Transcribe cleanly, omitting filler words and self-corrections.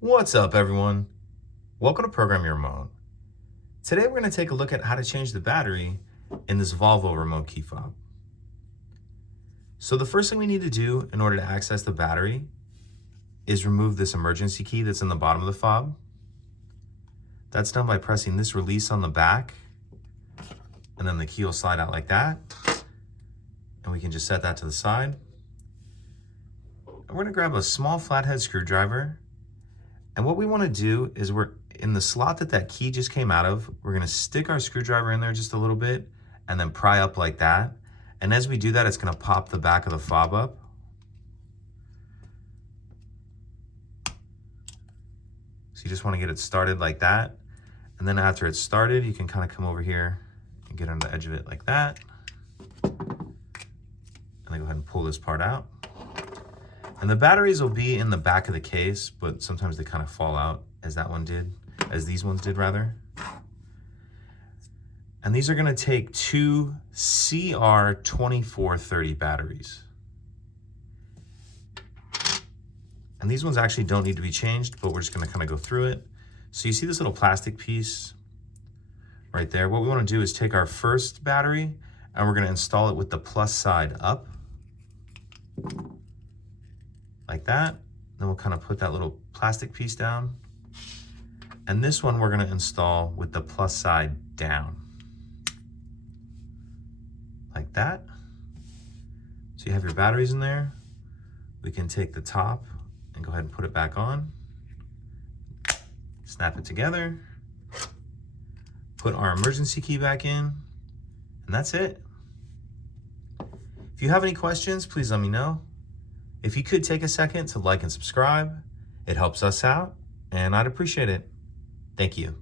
What's up, everyone? Welcome to Program Your Remote. Today we're going to take a look at how to change the battery in this Volvo remote key fob. So the first thing we need to do in order to access the battery is remove this emergency key that's in the bottom of the fob. That's done by pressing this release on the back, and then the key will slide out like that. And we can just set that to the side. And we're going to grab a small flathead screwdriver. And what we want to do is we're in the slot that key just came out of, we're going to stick our screwdriver in there just a little bit and then pry up like that. And as we do that, it's going to pop the back of the fob up. So you just want to get it started like that. And then after it's started, you can kind of come over here and get on the edge of it like that. And then go ahead and pull this part out. And the batteries will be in the back of the case, but sometimes they kind of fall out as these ones did rather. And these are going to take two CR2430 batteries. And these ones actually don't need to be changed, but we're just going to kind of go through it. So you see this little plastic piece right there. What we want to do is take our first battery and we're going to install it with the plus side up. Like that. Then we'll kind of put that little plastic piece down. And this one we're going to install with the plus side down. Like that. So you have your batteries in there. We can take the top and go ahead and put it back on. Snap it together. Put our emergency key back in. And that's it. If you have any questions, please let me know. If you could take a second to like and subscribe, it helps us out, and I'd appreciate it. Thank you.